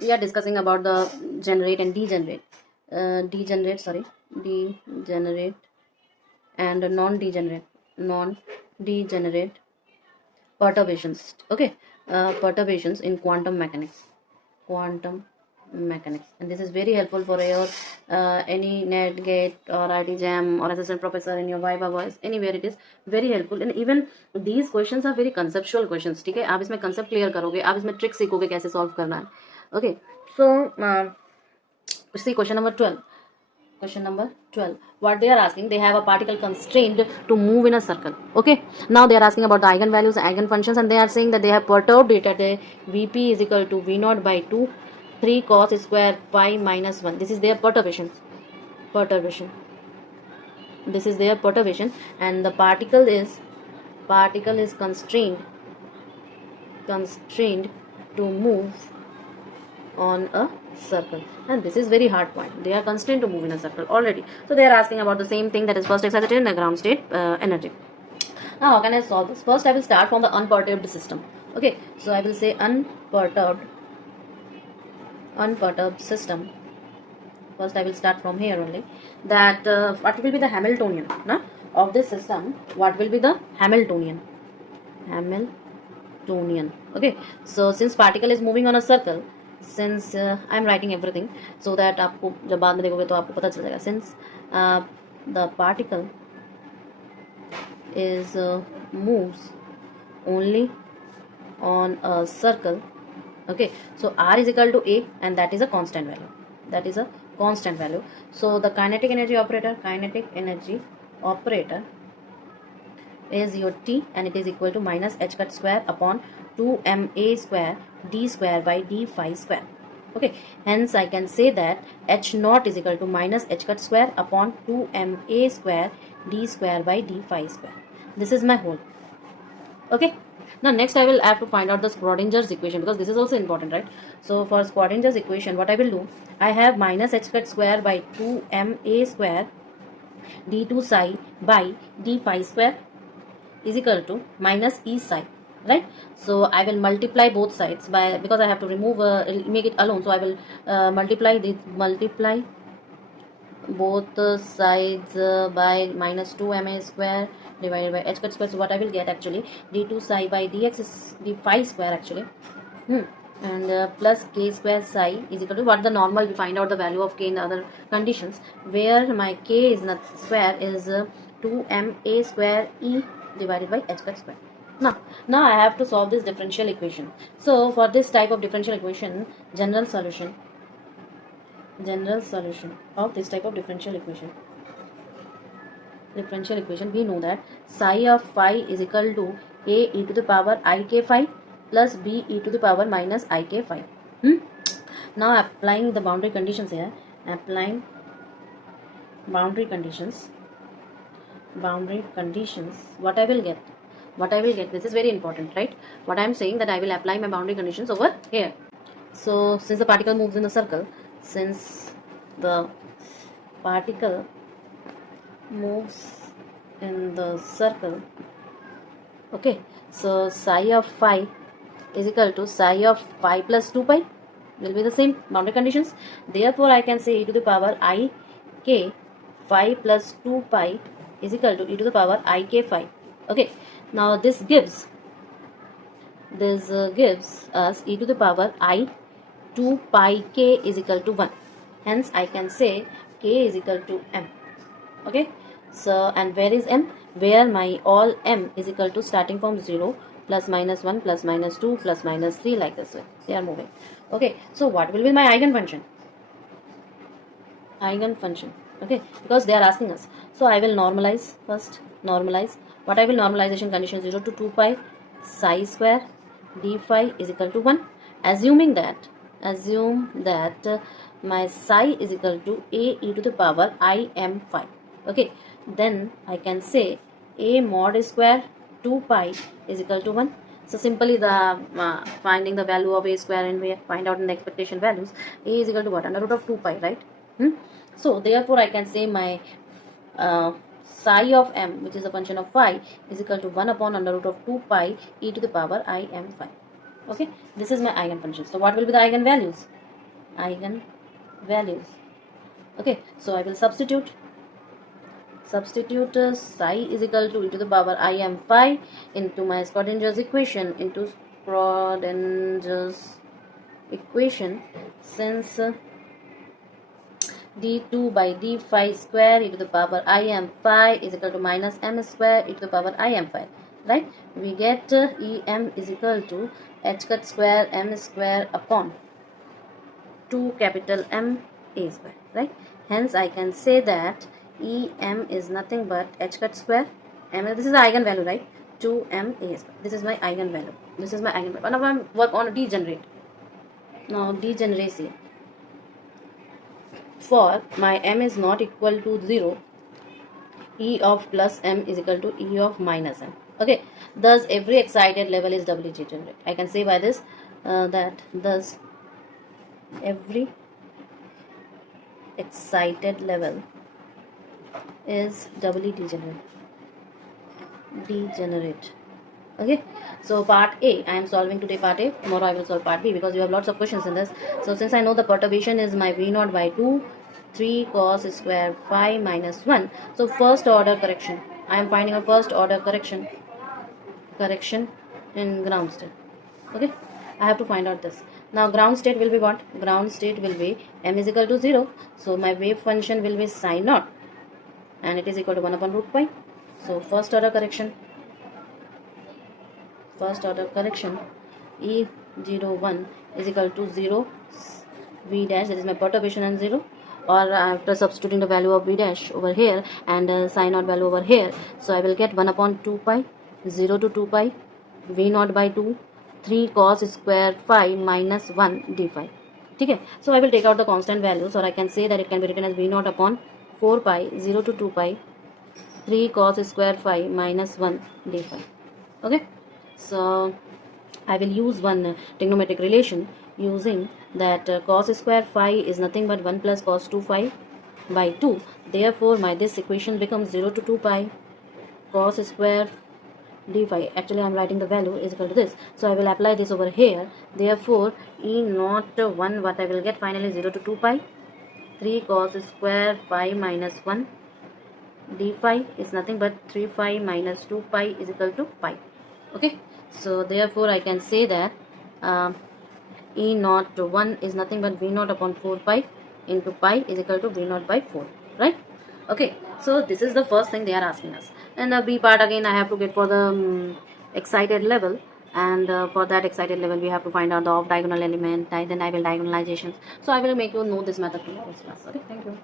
we are discussing about the generate and degenerate, degenerate and non-degenerate perturbations. Okay, perturbations in quantum mechanics, and this is very helpful for your any net gate or IT jam or assistant professor in your viva voice, anywhere it is very helpful. And even these questions are very conceptual questions. ठीक है, आप इसमें concept clear करोगे, आप इसमें trick सीखोगे कैसे solve करना है. Okay, so see question number 12. Question number 12. What they are asking, they have a particle constrained to move in a circle. Okay, now they are asking about the eigenvalues, eigenfunctions, and they are saying that they have perturbed it at a Vp is equal to V naught by 2 3 cos square phi minus 1. This is their perturbation. This is their perturbation, and the particle is constrained to move on a circle, and this is very hard point. They are constrained to move in a circle already, so they are asking about the same thing, that is first excited and the ground state energy. Now how can I solve this? First I will start from the unperturbed system. Okay, so I will say unperturbed system. First I will start from here only, that what will be the Hamiltonian of this system. What will be the Hamiltonian? Okay, so since particle is moving on a circle, since I am writing everything so that आपको जब बाद में देखोगे तो आपको पता चल जाएगा. Since the particle is moves only on a circle, okay, so r is equal to a, and that is a constant value. So the kinetic energy operator is your t, and it is equal to minus h cut square upon 2ma square d square by d phi square. Okay, hence I can say that h naught is equal to minus h cut square upon 2ma square d square by d phi square. This is my whole. Okay, now next I will have to find out the Schrodinger's equation, because this is also important, right? So for Schrodinger's equation, what I will do, I have minus h cut square by 2ma square d2 psi by d phi square is equal to minus e psi, right? So I will multiply both sides by, because I have to remove make it alone, so I will multiply both sides by minus 2ma square divided by h cut square. So what I will get actually, d2 psi by dx is d phi square actually, and plus k square psi is equal to what the normal, we find out the value of k in the other conditions, where my k is not square is 2ma square e divided by h cut square. Now I have to solve this differential equation. So for this type of differential equation, general solution of this type of differential equation, we know that psi of phi is equal to a e to the power ik phi plus b e to the power minus ik phi. Now applying the boundary conditions here, boundary conditions, what I will get, this is very important, right? What I am saying, that I will apply my boundary conditions over here. So since the particle moves in a circle, okay, so psi of phi is equal to psi of phi plus 2 pi will be the same boundary conditions. Therefore I can say e to the power I k phi plus 2 pi is equal to e to the power I k phi. Okay, now this gives us e to the power I 2 pi k is equal to 1. Hence I can say k is equal to m. Okay, so and where is m? Where my all m is equal to starting from 0 plus minus 1 plus minus 2 plus minus 3, like this way they are moving. Okay, so what will be my eigenfunction? Okay, because they are asking us, so I will normalize first. What I will normalization condition 0 to 2 pi psi square d phi is equal to 1, assume that my psi is equal to a e to the power I m phi. Okay, then I can say a mod square 2 pi is equal to 1. So simply the finding the value of a square, and we find out in the expectation values, a is equal to what? Under root of 2 pi, right? So therefore I can say my psi of m, which is a function of phi, is equal to 1 upon under root of 2 pi e to the power I m phi. Okay, this is my eigenfunction. So what will be the eigenvalues? eigenvalues. Okay, so I will substitute psi is equal to e to the power im phi into my Schrodinger's equation into Schrodinger's equation, since d2 by d phi square e to the power im phi is equal to minus m square e to the power im phi, right? We get em is equal to h cut square m square upon 2 capital M a square, right? Hence I can say that em is nothing but h cut square m. This is the eigenvalue, right? 2m a square. This is my eigenvalue. This is my eigenvalue. Now I work on degenerate. Now degeneracy. For my m is not equal to 0, e of plus m is equal to e of minus m. Okay, thus every excited level is doubly degenerate. I can say by this that thus every excited level is doubly degenerate. Okay, so part A, I am solving today part A. Tomorrow I will solve part B because you have lots of questions in this. So since I know the perturbation is my v0 by 2, 3 cos square phi minus 1. So first order correction. I am finding a first order correction in ground state. Okay, I have to find out this. Now ground state will be what? Ground state will be m is equal to 0. So my wave function will be psi naught and it is equal to 1 upon root pi. So first order correction E01 is equal to 0 v dash, that is my perturbation, and 0, or after substituting the value of v dash over here and psi naught value over here, so I will get 1 upon 2 pi 0 to 2 pi v naught by 2 3 cos square phi minus 1 d phi. Okay, so I will take out the constant values, or I can say that it can be written as v naught upon 4 pi 0 to 2 pi 3 cos square phi minus 1 d phi. Okay, so I will use one trigonometric relation using that cos square phi is nothing but 1 plus cos 2 phi by 2. Therefore, this equation becomes 0 to 2 pi cos square d phi. Actually, I am writing the value is equal to this. So I will apply this over here. Therefore, E naught 1, what I will get finally, 0 to 2 pi 3 cos square phi minus 1 d phi is nothing but 3 phi minus 2 pi is equal to pi. Okay, so therefore I can say that E naught 1 is nothing but v naught upon 4 pi into pi is equal to v naught by 4, right? Okay, so this is the first thing they are asking us. And the B part again I have to get for the excited level, and for that excited level we have to find out the off diagonal element, then I will diagonalizations. So I will make you know this method in the first class. Okay, thank you.